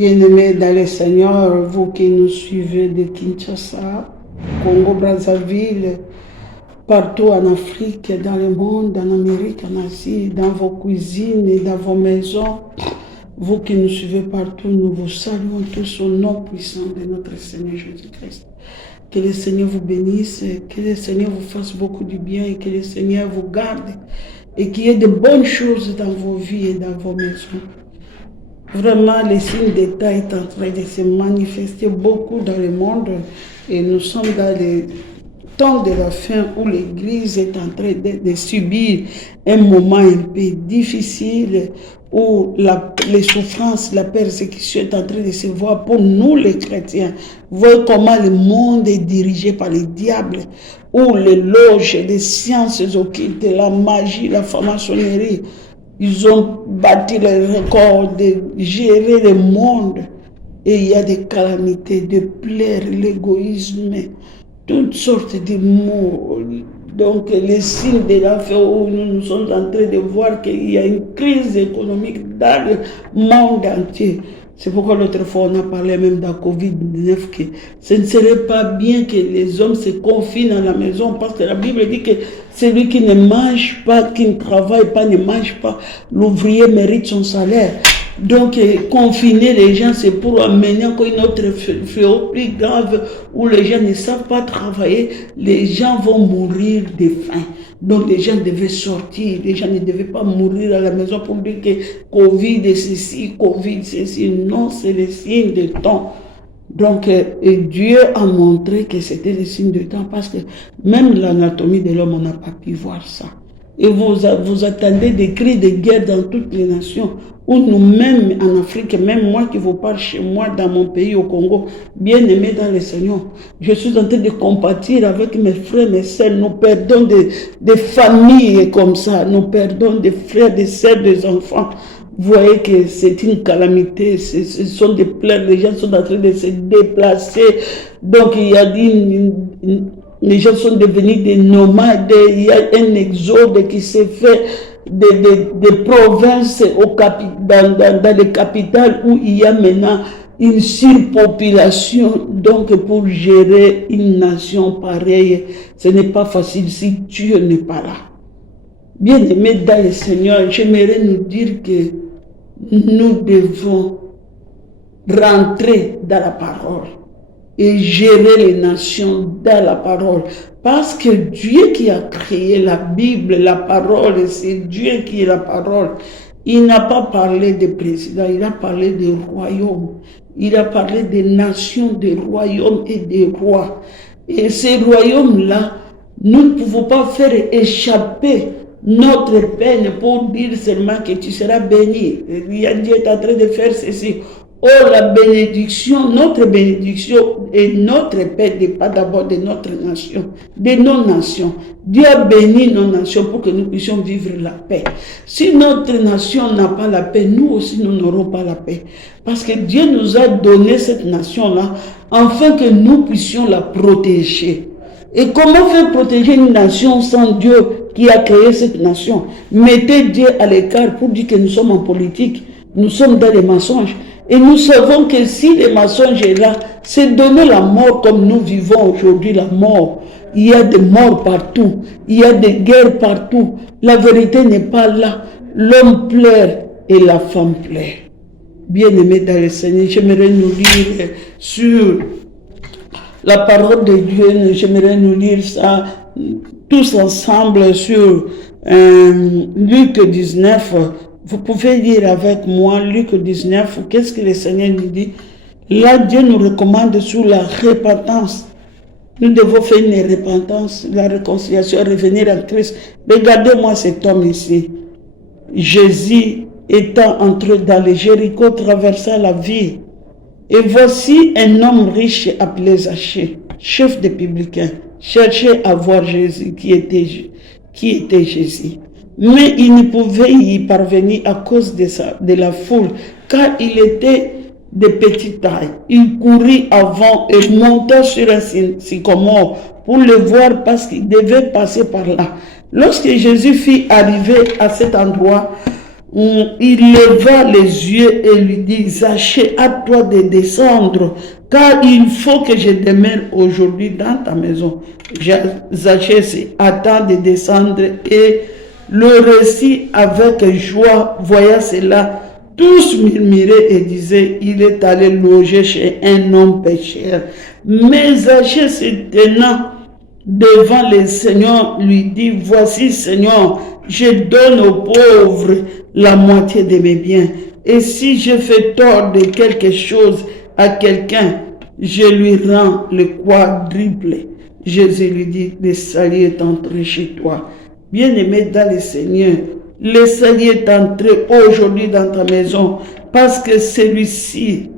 Bien-aimés dans le Seigneur, vous qui nous suivez de Kinshasa, Congo, Brazzaville, partout en Afrique, dans le monde, en Amérique, en Asie, dans vos cuisines et dans vos maisons, vous qui nous suivez partout, nous vous saluons tous au nom puissant de notre Seigneur Jésus-Christ. Que le Seigneur vous bénisse, que le Seigneur vous fasse beaucoup du bien et que le Seigneur vous garde et qu'il y ait de bonnes choses dans vos vies et dans vos maisons. Vraiment, les signes d'état est en train de se manifester beaucoup dans le monde et nous sommes dans les temps de la fin où l'Église est en train de subir un moment un peu difficile où les souffrances, la persécution est en train de se voir pour nous les chrétiens. Voyez comment le monde est dirigé par les diables, où les loges, les sciences occultes, la magie, la franc-maçonnerie, ils ont bâti le record de gérer le monde. Et il y a des calamités, de plaies, l'égoïsme, toutes sortes de mots. Donc les signes de la fin où nous sommes en train de voir qu'il y a une crise économique dans le monde entier. C'est pourquoi l'autre fois on a parlé même de la Covid-19 que ce ne serait pas bien que les hommes se confinent à la maison parce que la Bible dit que celui qui ne mange pas, qui ne travaille pas, ne mange pas, l'ouvrier mérite son salaire. Donc, confiner les gens, c'est pour amener encore une autre fléau plus grave où les gens ne savent pas travailler. Les gens vont mourir de faim. Donc, les gens devaient sortir. Les gens ne devaient pas mourir à la maison pour dire que Covid est ceci, Covid c'est ceci. Non, c'est le signe de temps. Donc, Dieu a montré que c'était le signe de temps parce que même l'anatomie de l'homme, on n'a pas pu voir ça. Et vous attendez des cris de guerre dans toutes les nations, où nous-mêmes en Afrique, même moi qui vous parle chez moi, dans mon pays, au Congo, bien aimé dans le Seigneur, je suis en train de compatir avec mes frères, mes sœurs, nous perdons des familles comme ça, nous perdons des frères, des sœurs, des enfants. Vous voyez que c'est une calamité, ce sont des plaies, les gens sont en train de se déplacer, donc il y a les gens sont devenus des nomades, il y a un exode qui s'est fait des provinces dans les capitales où il y a maintenant une surpopulation. Donc pour gérer une nation pareille, ce n'est pas facile si Dieu n'est pas là. Bien aimé dans le Seigneur, j'aimerais nous dire que nous devons rentrer dans la parole et gérer les nations dans la parole. Parce que Dieu qui a créé la Bible, la parole, c'est Dieu qui est la parole. Il n'a pas parlé des présidents, il a parlé des royaumes. Il a parlé des nations, des royaumes et des rois. Et ces royaumes-là, nous ne pouvons pas faire échapper notre peine pour dire seulement que tu seras béni. Dieu est en train de faire ceci. Oh, la bénédiction, notre bénédiction et notre paix dépend d'abord de notre nation, de nos nations. Dieu a béni nos nations pour que nous puissions vivre la paix. Si notre nation n'a pas la paix, nous aussi nous n'aurons pas la paix. Parce que Dieu nous a donné cette nation-là afin que nous puissions la protéger. Et comment faire protéger une nation sans Dieu qui a créé cette nation? Mettez Dieu à l'écart pour dire que nous sommes en politique, nous sommes dans les mensonges. Et nous savons que si le mensonge est là, c'est donner la mort comme nous vivons aujourd'hui, la mort. Il y a des morts partout, il y a des guerres partout. La vérité n'est pas là. L'homme pleure et la femme pleure. Bien-aimés dans le Seigneur, j'aimerais nous lire sur la parole de Dieu, j'aimerais nous lire ça tous ensemble sur Luc 19. Vous pouvez lire avec moi Luc 19, qu'est-ce que le Seigneur nous dit? Là, Dieu nous recommande sur la repentance. Nous devons faire une repentance, la réconciliation, revenir à Christ. Regardez-moi cet homme ici. Jésus étant entré dans le Jéricho, traversant la ville. Et voici un homme riche appelé Zachée, chef des publicains, cherchait à voir Jésus, qui était Jésus. Mais il ne pouvait y parvenir à cause de la foule, car il était de petite taille. Il courut avant et monta sur un sycomore pour le voir parce qu'il devait passer par là. Lorsque Jésus fut arrivé à cet endroit, Il leva les yeux et lui dit, Zachée, à toi de descendre, car il faut que je demeure aujourd'hui dans ta maison. Zachée s'attend de descendre et le récit avec joie, voyant cela, tous murmuraient et disaient, il est allé loger chez un homme pécheur. Mais Zachée se tenant devant le Seigneur, lui dit, voici Seigneur, je donne aux pauvres la moitié de mes biens. Et si je fais tort de quelque chose à quelqu'un, je lui rends le quadruple. Jésus lui dit, le salut est entré chez toi. Bien-aimé dans le Seigneur, le salut est entré aujourd'hui dans ta maison parce que celui-ci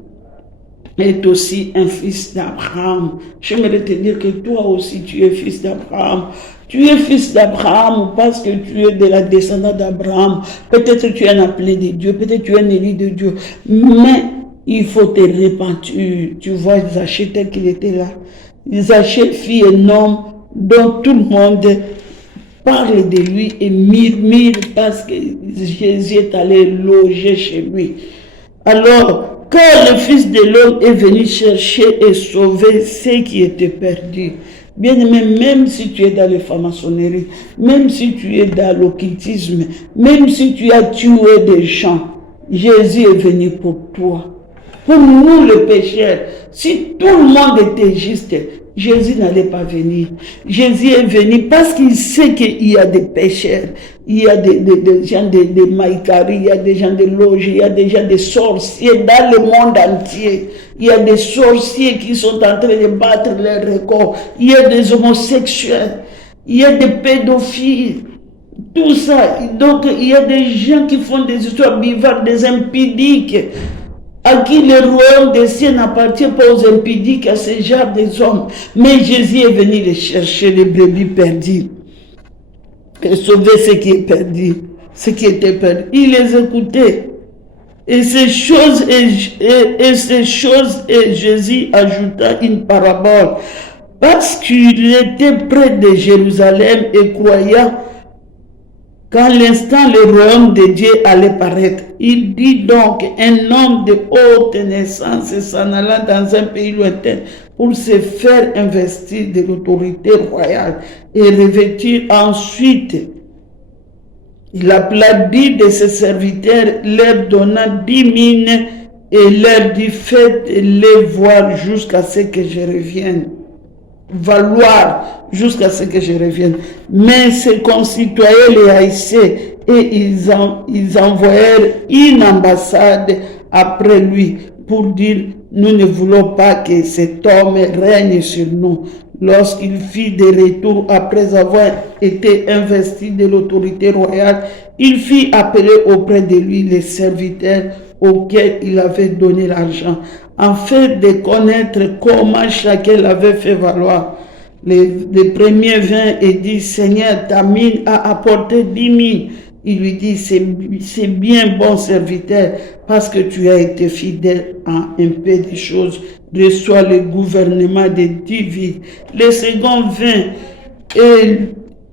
est aussi un fils d'Abraham. J'aimerais te dire que toi aussi tu es fils d'Abraham. Tu es fils d'Abraham parce que tu es de la descendance d'Abraham. Peut-être que tu es un appelé de Dieu, peut-être que tu es un élu de Dieu. Mais il faut te repentir. Tu vois Zachée tel qu'il était là. Zachée fit un homme dont tout le monde parle de lui et murmure parce que Jésus est allé loger chez lui. Alors, quand le Fils de l'homme est venu chercher et sauver ceux qui étaient perdus, bien-aimé, même si tu es dans les franc-maçonnerie, même si tu es dans l'occultisme, même si tu as tué des gens, Jésus est venu pour toi. Pour nous, les pécheurs, si tout le monde était juste, Jésus n'allait pas venir. Jésus est venu parce qu'il sait qu'il y a des pécheurs, il y a des gens de Maïkari, il y a des gens de Loge, il y a des gens de sorciers dans le monde entier. Il y a des sorciers qui sont en train de battre leurs records. Il y a des homosexuels, il y a des pédophiles. Tout ça. Donc, il y a des gens qui font des histoires vivantes, des impudiques, à qui le royaume des cieux n'appartient pas aux impudiques, à ces genre des hommes. Mais Jésus est venu les chercher, les brebis perdues, et sauver ce qui est perdu, ce qui était perdu. Il les écoutait. Et ces choses, et Jésus ajouta une parabole, parce qu'il était près de Jérusalem et croyant qu'à l'instant le royaume de Dieu allait paraître. Il dit donc, un homme de haute naissance s'en allant dans un pays lointain pour se faire investir de l'autorité royale et revêtir ensuite. Il appela 10 de ses serviteurs, leur donna 10 000 et leur dit, faites-les voir jusqu'à ce que je revienne. Valoir jusqu'à ce que je revienne. Mais ses concitoyens les haïssaient et ils envoyèrent une ambassade après lui pour dire, nous ne voulons pas que cet homme règne sur nous. Lorsqu'il fit des retours après avoir été investi de l'autorité royale, il fit appeler auprès de lui les serviteurs auxquels il avait donné l'argent, afin de connaître comment chacun l'avait fait valoir. Les premiers vinrent et dit, Seigneur, ta mine a apporté 10 000. Il lui dit, c'est bien, bon serviteur, parce que tu as été fidèle à un peu de choses. Reçois le gouvernement de 10 villes. Le second vint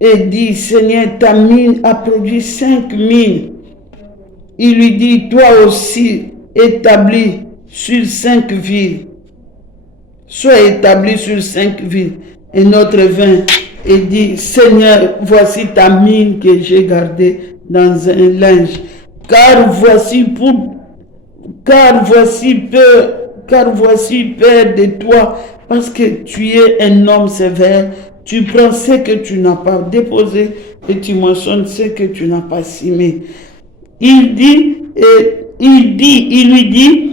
et dit, Seigneur, ta mine a produit 5 000. Il lui dit, toi aussi, établi sur 5 villes. Sois établi sur 5 villes. Et notre vint et dit, Seigneur, voici ta mine que j'ai gardée dans un linge. Car voici peur de toi, parce que tu es un homme sévère. Tu prends ce que tu n'as pas déposé et tu mentionnes ce que tu n'as pas semé. Il lui dit,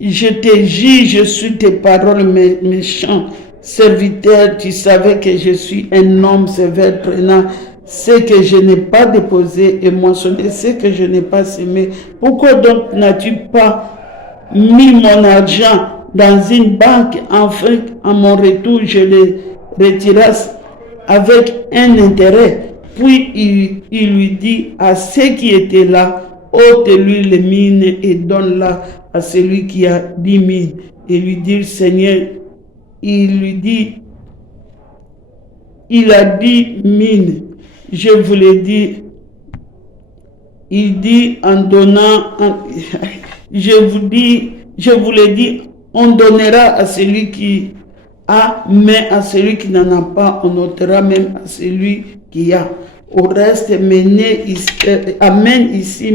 je te juge sur tes paroles, méchant serviteur, tu savais que je suis un homme sévère, prenant ce que je n'ai pas déposé et mentionné ce que je n'ai pas semé. Pourquoi donc n'as-tu pas mis mon argent dans une banque, afin à mon retour je le retirerai avec un intérêt? Puis il lui dit à ceux qui étaient là, ôte-lui les mines et donne-la à celui qui a 10 000. Et lui dit, Seigneur, il lui dit, il a 10 000. Je vous l'ai dit, Il dit en donnant, je vous le dis, on donnera à celui qui a, mais à celui qui n'en a pas, on ôtera même à celui qui a. Au reste, amène ici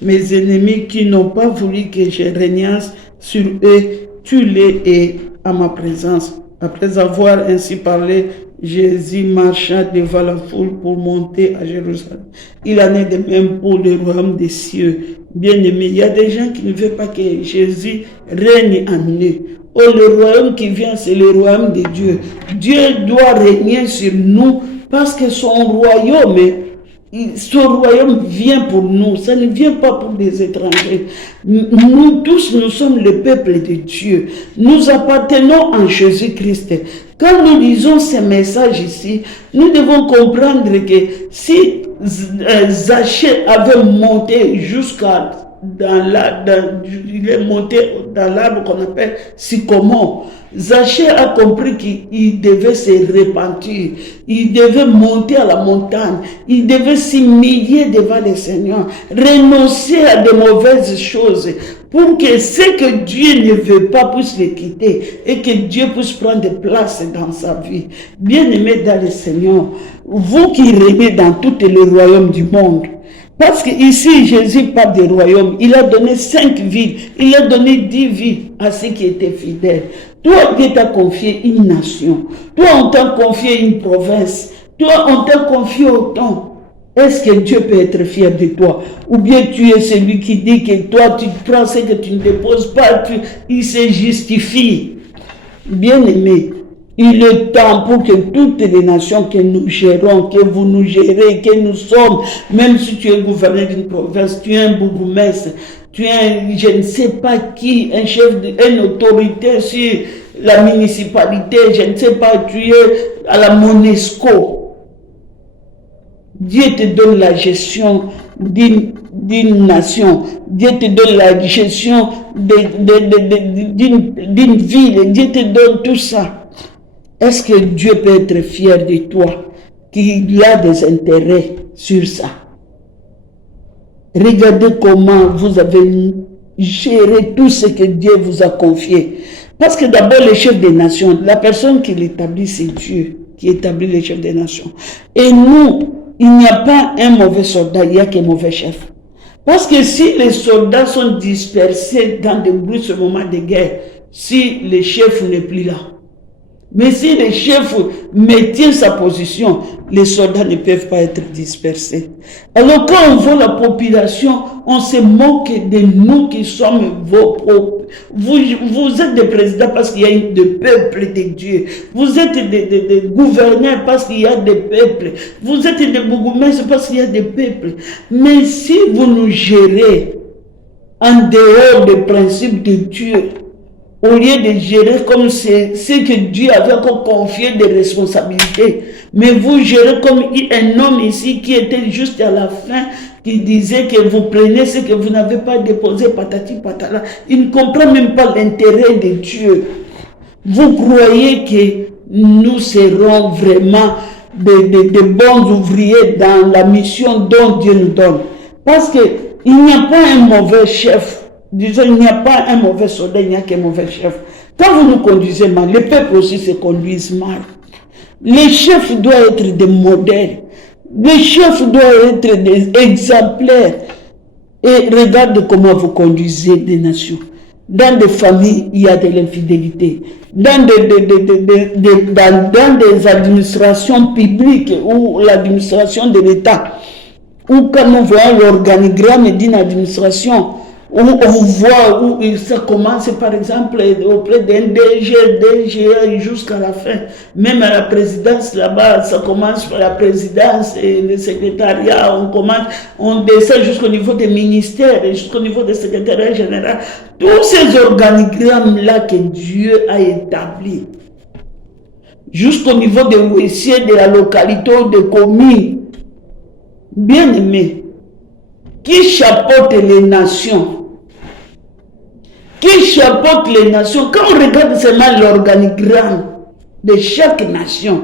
mes ennemis qui n'ont pas voulu que je régnasse sur eux, tue-les et à ma présence. Après avoir ainsi parlé, Jésus marcha devant la foule pour monter à Jérusalem. Il en est de même pour le royaume des cieux. Bien-aimés, il y a des gens qui ne veulent pas que Jésus règne en eux. Oh, le royaume qui vient, c'est le royaume de Dieu. Dieu doit régner sur nous parce que son royaume vient pour nous. Ça ne vient pas pour des étrangers. Nous tous, nous sommes le peuple de Dieu. Nous appartenons en Jésus-Christ. Quand nous lisons ces messages ici, nous devons comprendre que si Zachée avait monté jusqu'à il est monté dans l'arbre qu'on appelle sycomore. Zachée a compris qu'il devait se repentir, il devait monter à la montagne, il devait s'humilier devant le Seigneur, renoncer à de mauvaises choses pour que ce que Dieu ne veut pas puisse le quitter et que Dieu puisse prendre place dans sa vie. Bien-aimés dans le Seigneur, vous qui régnez dans tous les royaumes du monde, parce qu'ici, Jésus parle des royaumes. Il a donné 5 villes. Il a donné 10 villes à ceux qui étaient fidèles. Toi, Dieu t'a confié une nation. Toi, on t'a confié une province. Toi, on t'a confié autant. Est-ce que Dieu peut être fier de toi? Ou bien tu es celui qui dit que toi, tu prends ce que tu ne déposes pas, il se justifie. Bien-aimé, il est temps pour que toutes les nations que nous gérons, que vous nous gérez, que nous sommes, même si tu es gouverneur d'une province, tu es un bourgmestre, tu es je ne sais pas qui, un chef, une autorité sur la municipalité, je ne sais pas, tu es à la Monesco. Dieu te donne la gestion d'une nation. Dieu te donne la gestion d'une ville. Dieu te donne tout ça. Est-ce que Dieu peut être fier de toi, qu'il a des intérêts sur ça? Regardez comment vous avez géré tout ce que Dieu vous a confié. Parce que d'abord, le chef des nations, la personne qui l'établit, c'est Dieu qui établit le chef des nations. Et nous, il n'y a pas un mauvais soldat, il n'y a qu'un mauvais chef. Parce que si les soldats sont dispersés dans des broussements de guerre, si le chef n'est plus là, mais si le chef maintient sa position, les soldats ne peuvent pas être dispersés. Alors quand on voit la population, on se moque de nous qui sommes vos propres. Vous êtes des présidents parce qu'il y a des peuples de Dieu. Vous êtes des gouverneurs parce qu'il y a des peuples. Vous êtes des bourgmestres parce qu'il y a des peuples. Mais si vous nous gérez en dehors des principes de Dieu, au lieu de gérer comme ce que Dieu avait encore confié des responsabilités, mais vous gérez comme un homme ici qui était juste à la fin, qui disait que vous prenez ce que vous n'avez pas déposé, patati patala. Il ne comprend même pas l'intérêt de Dieu. Vous croyez que nous serons vraiment de bons ouvriers dans la mission dont Dieu nous donne? Parce qu'il n'y a pas un mauvais chef. Disons, il n'y a pas un mauvais soldat, il n'y a qu'un mauvais chef. Quand vous nous conduisez mal, les peuples aussi se conduisent mal. Les chefs doivent être des modèles. Les chefs doivent être des exemplaires. Et regarde comment vous conduisez des nations. Dans des familles, il y a de l'infidélité. Dans des administrations publiques ou l'administration de l'État, ou quand nous voyons l'organigramme d'une administration, où on voit où ça commence par exemple auprès d'un DG, DGA jusqu'à la fin. Même à la présidence là-bas, ça commence par la présidence et le secrétariat, on descend jusqu'au niveau des ministères, jusqu'au niveau des secrétariats généraux. Tous ces organigrammes-là que Dieu a établis, jusqu'au niveau des huissiers de la localité ou des communes, bien aimés, qui chapeautent les nations. Qui chapeaute les nations. Quand on regarde seulement l'organigramme de chaque nation,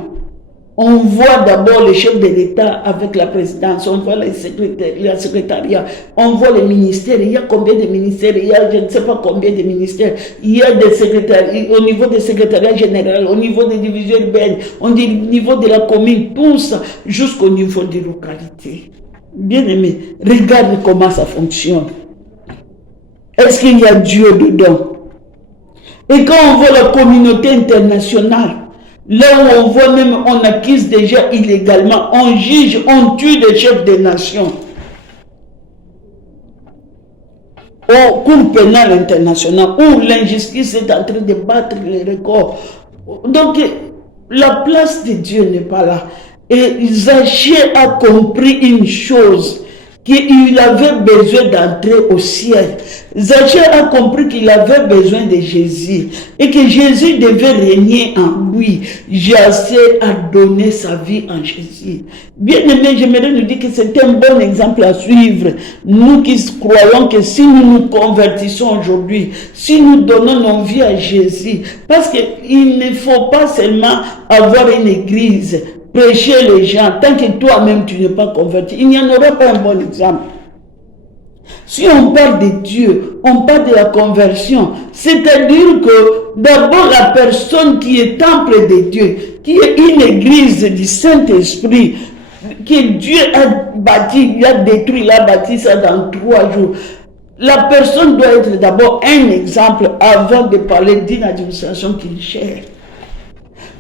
On voit d'abord le chef de l'État avec la présidence, on voit le secrétariat, on voit les ministères. Il y a combien de ministères? Il y a je ne sais pas combien de ministères. Il y a des secrétaires au niveau des secrétariats généraux, au niveau des divisions urbaines, au niveau de la commune, tout ça, jusqu'au niveau des localités. Bien aimé, regarde comment ça fonctionne. Est-ce qu'il y a Dieu dedans? Et quand on voit la communauté internationale, là où on voit même, on accuse déjà illégalement, on juge, on tue des chefs des nations. Au cours pénal international, où l'injustice est en train de battre les records. Donc, la place de Dieu n'est pas là. Et Zachée a compris une chose, qu'il avait besoin d'entrer au ciel. Zachée a compris qu'il avait besoin de Jésus et que Jésus devait régner en lui. Zachée a donné sa vie en Jésus. Bien aimé, j'aimerais nous dire que c'est un bon exemple à suivre. Nous qui croyons que si nous nous convertissons aujourd'hui, si nous donnons nos vies à Jésus, parce qu'il ne faut pas seulement avoir une église, prêcher les gens, tant que toi-même tu n'es pas converti, il n'y en aura pas un bon exemple. Si on parle de Dieu, on parle de la conversion, c'est-à-dire que d'abord la personne qui est temple de Dieu, qui est une église du Saint-Esprit, que Dieu a bâti, il a détruit, il a bâti ça dans 3 jours. La personne doit être d'abord un exemple avant de parler d'une administration qu'il cherche.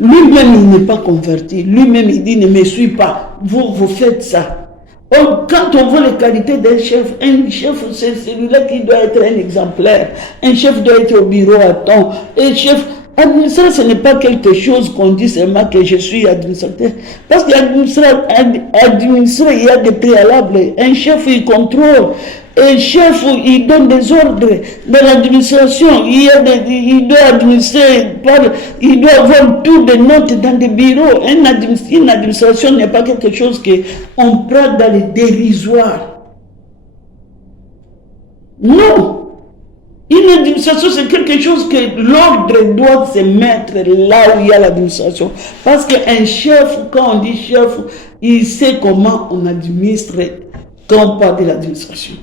Lui-même, il n'est pas converti. Lui-même, il dit, ne me suis pas. Vous faites ça. Quand on voit les qualités d'un chef, c'est celui-là qui doit être un exemplaire. Un chef doit être au bureau à temps. Un chef, administrateur, ce n'est pas quelque chose qu'on dit seulement que je suis administrateur. Parce qu'administrateur, il y a des préalables. Un chef, il contrôle. Un chef, il donne des ordres. Dans l'administration, il doit administrer, il doit avoir tout des notes dans des bureaux. Une administration n'est pas quelque chose qu'on prend dans les dérisoires. Non. Une administration, c'est quelque chose que l'ordre doit se mettre là où il y a l'administration. Parce qu'un chef, quand on dit chef, il sait comment on administre quand on parle de l'administration.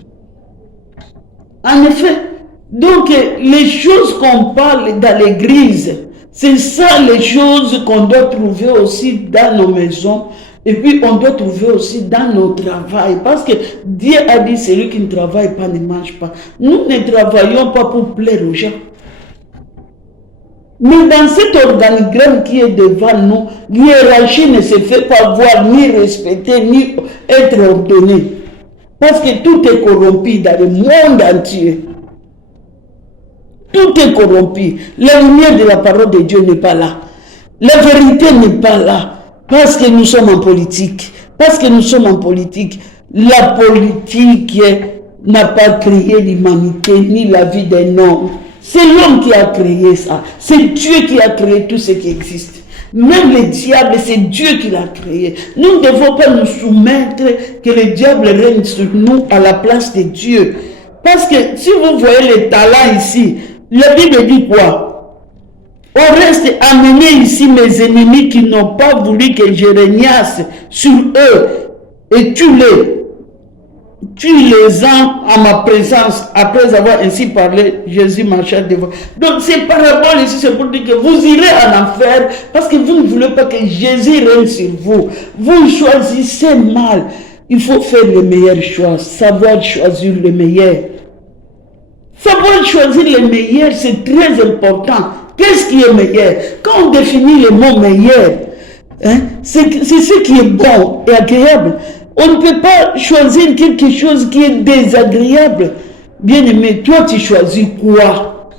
En effet, donc les choses qu'on parle dans l'église, c'est ça les choses qu'on doit trouver aussi dans nos maisons. Et puis on doit trouver aussi dans nos travails. Parce que Dieu a dit, celui qui ne travaille pas ne mange pas. Nous ne travaillons pas pour plaire aux gens. Mais dans cet organigramme qui est devant nous, l'hiérarchie ne se fait pas voir, ni respecter, ni être ordonnée. Parce que tout est corrompu dans le monde entier. Tout est corrompu. La lumière de la parole de Dieu n'est pas là. La vérité n'est pas là. Parce que nous sommes en politique. Parce que nous sommes en politique. La politique n'a pas créé l'humanité ni la vie d'un homme. C'est l'homme qui a créé ça. C'est Dieu qui a créé tout ce qui existe. Même le diable, c'est Dieu qui l'a créé. Nous ne devons pas nous soumettre que le diable règne sur nous à la place de Dieu. Parce que si vous voyez les talents ici, la Bible dit quoi? On reste amené ici mes ennemis qui n'ont pas voulu que je régnasse sur eux et tue les uns à ma présence. Après avoir ainsi parlé, Jésus marcha devant. Donc ces paraboles ici, c'est pour dire que vous irez en enfer parce que vous ne voulez pas que Jésus règne sur vous. Vous choisissez mal. Il faut faire le meilleur choix, savoir choisir le meilleur. Savoir choisir le meilleur, c'est très important. Qu'est-ce qui est meilleur? Quand on définit le mot meilleur, c'est ce qui est bon et agréable. On ne peut pas choisir quelque chose qui est désagréable. Bien aimé, toi tu choisis quoi?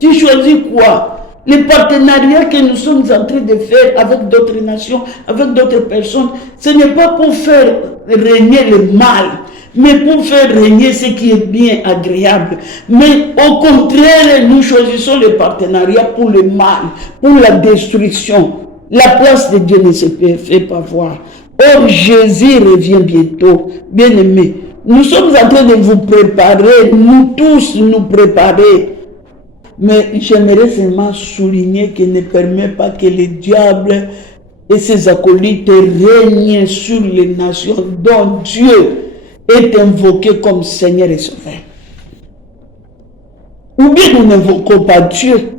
Tu choisis quoi? Les partenariats que nous sommes en train de faire avec d'autres nations, avec d'autres personnes, ce n'est pas pour faire régner le mal, mais pour faire régner ce qui est bien agréable. Mais au contraire, nous choisissons le partenariat pour le mal, pour la destruction. La place de Dieu ne se fait pas voir. Or, Jésus revient bientôt. Bien-aimés, nous sommes en train de vous préparer, nous tous nous préparer. Mais j'aimerais seulement souligner qu'il ne permet pas que le diable et ses acolytes règnent sur les nations dont Dieu est invoqué comme Seigneur et Sauveur. Ou bien nous n'invoquons pas Dieu,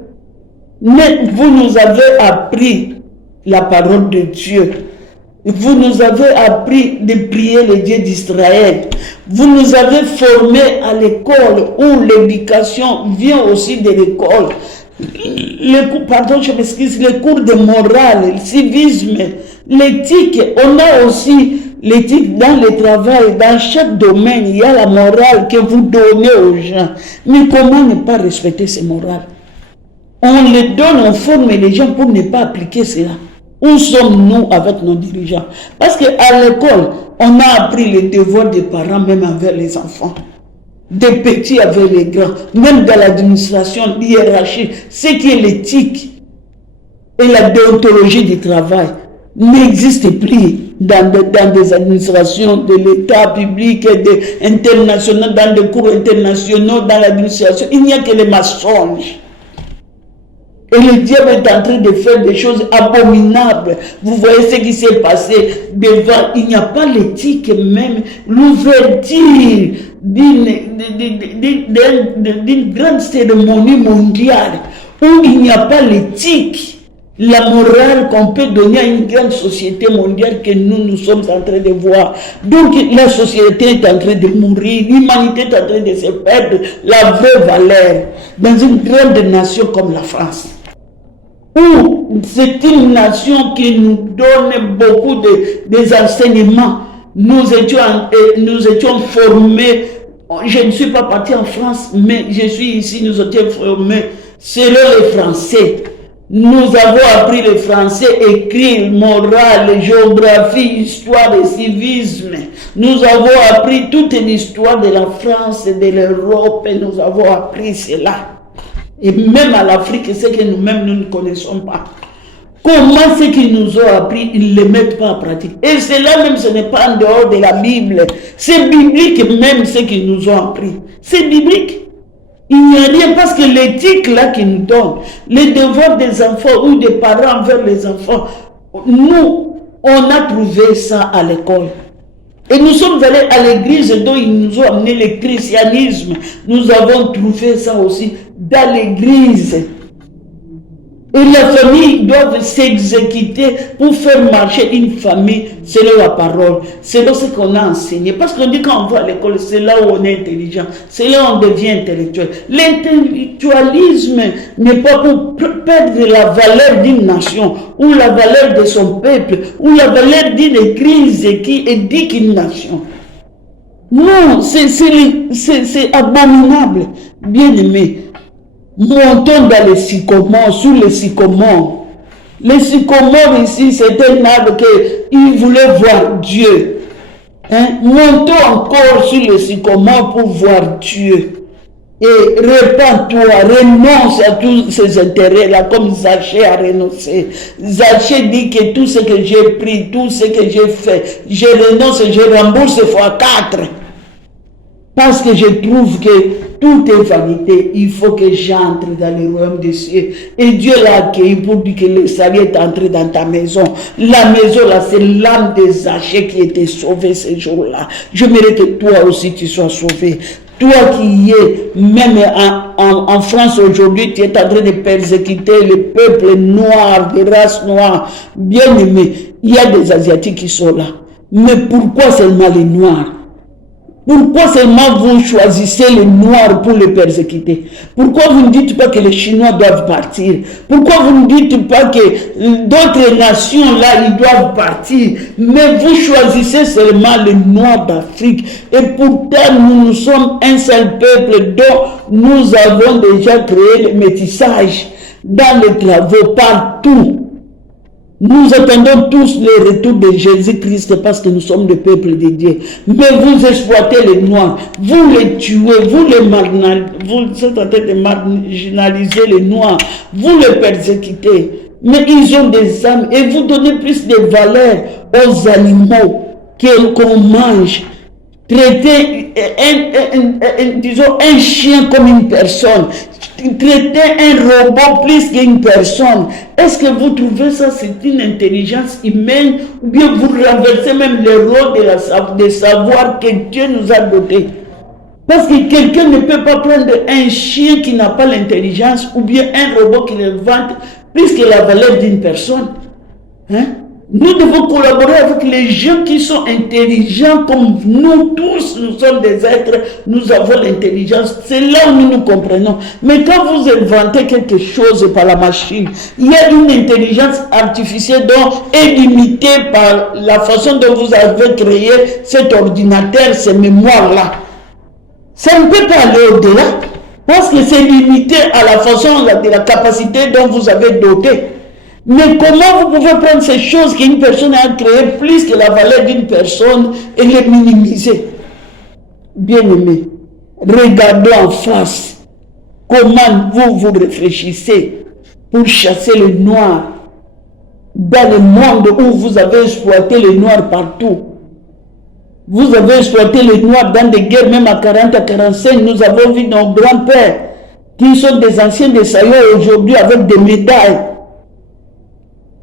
mais vous nous avez appris la parole de Dieu. Vous nous avez appris de prier le Dieu d'Israël. Vous nous avez formés à l'école où l'éducation vient aussi de l'école. Pardon, je m'excuse, les cours de morale, le civisme, l'éthique. On a aussi l'éthique dans le travail, dans chaque domaine. Il y a la morale que vous donnez aux gens. Mais comment ne pas respecter ces morales? On les donne, on forme les gens pour ne pas appliquer cela. Où sommes-nous avec nos dirigeants? Parce qu'à l'école, on a appris les devoirs des parents, même avec les enfants. Des petits avec les grands. Même dans l'administration, l'hiérarchie, ce qui est l'éthique et la déontologie du travail n'existe plus dans des administrations de l'État public et international, dans des cours internationaux, dans l'administration. Il n'y a que les mensonges. Et le diable est en train de faire des choses abominables. Vous voyez ce qui s'est passé devant. Il n'y a pas l'éthique même. L'ouverture d'une grande cérémonie mondiale où il n'y a pas l'éthique, la morale qu'on peut donner à une grande société mondiale que nous sommes en train de voir. Donc la société est en train de mourir, l'humanité est en train de se perdre la vraie valeur dans une grande nation comme la France. Où c'est une nation qui nous donne beaucoup des enseignements. Nous étions formés. Je ne suis pas parti en France, mais je suis ici, nous étions formés selon les Français. Nous avons appris le français, écrit, morale, géographie, histoire et civisme. Nous avons appris toute l'histoire de la France et de l'Europe et nous avons appris cela. Et même à l'Afrique, c'est que nous-mêmes, nous ne connaissons pas. Comment ce qu'ils nous ont appris, ils ne le mettent pas en pratique. Et cela même, ce n'est pas en dehors de la Bible. C'est biblique même ce qu'ils nous ont appris. C'est biblique. Il n'y a rien parce que l'éthique là qu'ils nous donne, les devoirs des enfants ou des parents envers les enfants, nous, on a trouvé ça à l'école. Et nous sommes allés à l'église dont ils nous ont amené le christianisme. Nous avons trouvé ça aussi dans l'église. Et la famille doit s'exécuter pour faire marcher une famille selon la parole, selon ce qu'on a enseigné. Parce qu'on dit quand on va à l'école, c'est là où on est intelligent, c'est là où on devient intellectuel. L'intellectualisme n'est pas pour perdre la valeur d'une nation, ou la valeur de son peuple, ou la valeur d'une église qui éduque une nation. Non, c'est abominable, bien aimé. Montons dans les sycomores, sous les sycomores. Les sycomores ici, c'est un arbre qu'il voulait voir Dieu. Montons encore sur les sycomores pour voir Dieu. Et répands-toi, renonce à tous ces intérêts-là, comme Zachée a renoncé. Zachée dit que tout ce que j'ai pris, tout ce que j'ai fait, je renonce et je rembourse fois 4. Parce que je trouve que tout est vanité. Il faut que j'entre dans le royaume des cieux. Et Dieu l'a accueilli pour dire que le salut est entré dans ta maison. La maison là, c'est l'âme des Zachée qui était sauvée ce jour-là. Je mérite que toi aussi tu sois sauvé. Toi qui es, même en France aujourd'hui, tu es en train de persécuter le peuple noir, des races noires. Bien aimé, il y a des Asiatiques qui sont là. Mais pourquoi seulement les Noirs? Pourquoi seulement vous choisissez les Noirs pour les persécuter? Pourquoi vous ne dites pas que les Chinois doivent partir? Pourquoi vous ne dites pas que d'autres nations là, ils doivent partir? Mais vous choisissez seulement les Noirs d'Afrique. Et pourtant, nous sommes un seul peuple dont nous avons déjà créé le métissage dans les travaux partout. Nous attendons tous le retour de Jésus-Christ parce que nous sommes le peuple de Dieu. Mais vous exploitez les Noirs, vous les tuez, vous êtes en train de marginaliser les Noirs, vous les persécutez. Mais ils ont des âmes et vous donnez plus de valeur aux animaux qu'on mange. Traitez disons un chien comme une personne. traiter un robot plus qu'une personne. Est-ce que vous trouvez ça, c'est une intelligence humaine, ou bien vous renversez même le rôle de savoir que Dieu nous a doté? Parce que quelqu'un ne peut pas prendre un chien qui n'a pas l'intelligence, ou bien un robot qui le vante plus que la valeur d'une personne. Hein? Nous devons collaborer avec les gens qui sont intelligents comme nous tous. Nous sommes des êtres, nous avons l'intelligence. C'est là où nous nous comprenons. Mais quand vous inventez quelque chose par la machine, il y a une intelligence artificielle dont est limitée par la façon dont vous avez créé cet ordinateur, ces mémoires-là. Ça ne peut pas aller au-delà parce que c'est limité à la façon de la capacité dont vous avez doté. Mais comment vous pouvez prendre ces choses qu'une personne a créées plus que la valeur d'une personne et les minimiser? Bien-aimés, regardons en face comment vous réfléchissez pour chasser le noir dans le monde où vous avez exploité le noir partout. Vous avez exploité le noir dans des guerres, même à 40, à 45. Nous avons vu nos grands-pères qui sont des anciens des saillots aujourd'hui avec des médailles.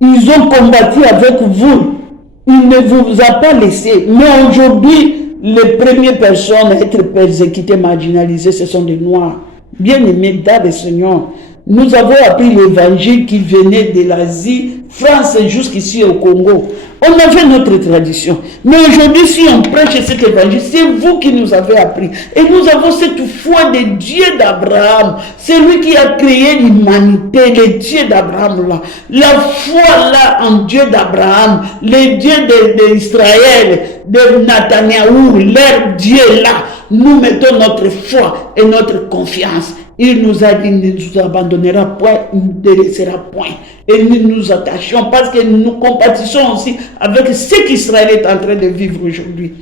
Ils ont combattu avec vous. Il ne vous a pas laissé. Mais aujourd'hui, les premières personnes à être persécutées, marginalisées, ce sont des Noirs. Bien-aimés dans le Seigneur, nous avons appris l'évangile qui venait de l'Asie, France jusqu'ici au Congo. On avait notre tradition. Mais aujourd'hui, si on prêche cet évangile, c'est vous qui nous avez appris. Et nous avons cette foi de Dieu d'Abraham. C'est lui qui a créé l'humanité, le Dieu d'Abraham là. La foi là en Dieu d'Abraham, le Dieu d'Israël, de Nathanaël, leur Dieu là. Nous mettons notre foi et notre confiance. Il nous a dit, ne nous abandonnera point, ne laissera point. Et nous nous attachons parce que nous compatissons aussi avec ce qu'Israël est en train de vivre aujourd'hui.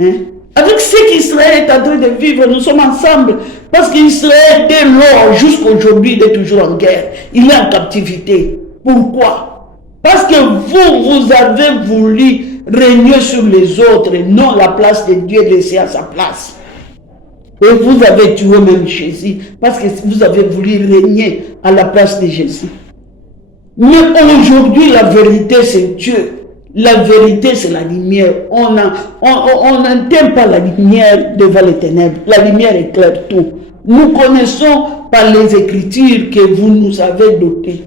Hein? Avec ce qu'Israël est en train de vivre, nous sommes ensemble. Parce qu'Israël, dès lors, jusqu'aujourd'hui, il est toujours en guerre. Il est en captivité. Pourquoi? Parce que vous avez voulu régner sur les autres et non la place de Dieu laissée à sa place. Et vous avez tué même Jésus parce que vous avez voulu régner à la place de Jésus. Mais aujourd'hui, la vérité, c'est Dieu. La vérité, c'est la lumière. On n'entend pas la lumière devant les ténèbres. La lumière éclaire tout. Nous connaissons par les Écritures que vous nous avez dotés.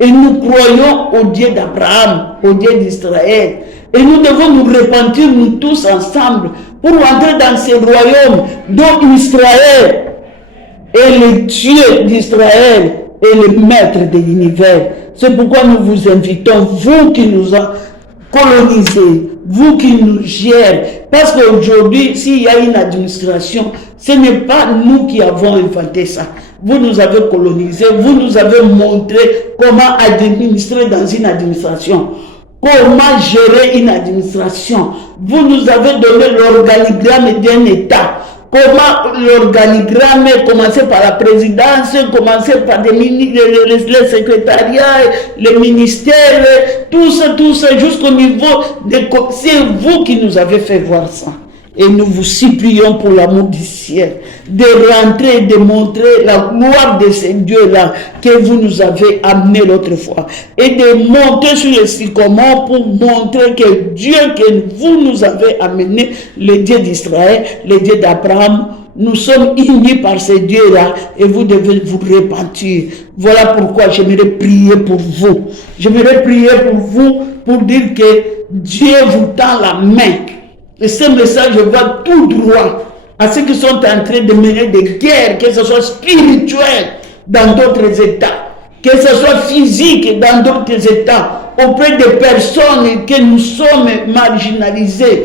Et nous croyons au Dieu d'Abraham, au Dieu d'Israël. Et nous devons nous repentir, nous tous ensemble, pour entrer dans ces royaumes dont Israël est le Dieu d'Israël et le maître de l'univers. C'est pourquoi nous vous invitons, vous qui nous avez colonisés, vous qui nous gérez. Parce qu'aujourd'hui, s'il y a une administration, ce n'est pas nous qui avons inventé ça. Vous nous avez colonisés, vous nous avez montré comment administrer dans une administration. Comment gérer une administration. Vous nous avez donné l'organigramme d'un État. Comment l'organigramme, commencer par la présidence, commencer par les secrétariats, les ministères, tout ça, jusqu'au niveau de... C'est vous qui nous avez fait voir ça. Et nous vous supplions pour l'amour du ciel, de rentrer, de montrer la gloire de ce Dieu-là que vous nous avez amené l'autre fois. Et de monter sur le sycomore pour montrer que Dieu que vous nous avez amené, le Dieu d'Israël, le Dieu d'Abraham, nous sommes unis par ce Dieu-là et vous devez vous repentir. Voilà pourquoi j'aimerais prier pour vous. J'aimerais prier pour vous pour dire que Dieu vous tend la main. Et ce message va tout droit à ceux qui sont en train de mener des guerres, que ce soit spirituel dans d'autres États, que ce soit physique dans d'autres États, auprès des personnes que nous sommes marginalisées.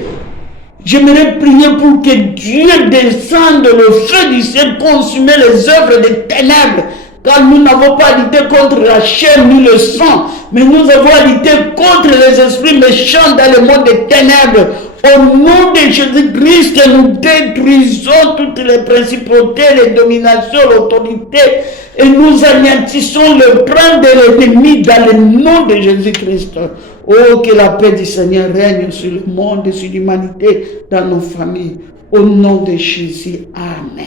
J'aimerais prier pour que Dieu descende le feu du ciel, consumer les œuvres des ténèbres. Car nous n'avons pas lutté contre la chair ni le sang, mais nous avons lutté contre les esprits méchants dans le monde des ténèbres. Au nom de Jésus-Christ, nous détruisons toutes les principautés, les dominations, l'autorité, et nous anéantissons le plan de l'ennemi dans le nom de Jésus-Christ. Oh, que la paix du Seigneur règne sur le monde et sur l'humanité, dans nos familles. Au nom de Jésus. Amen.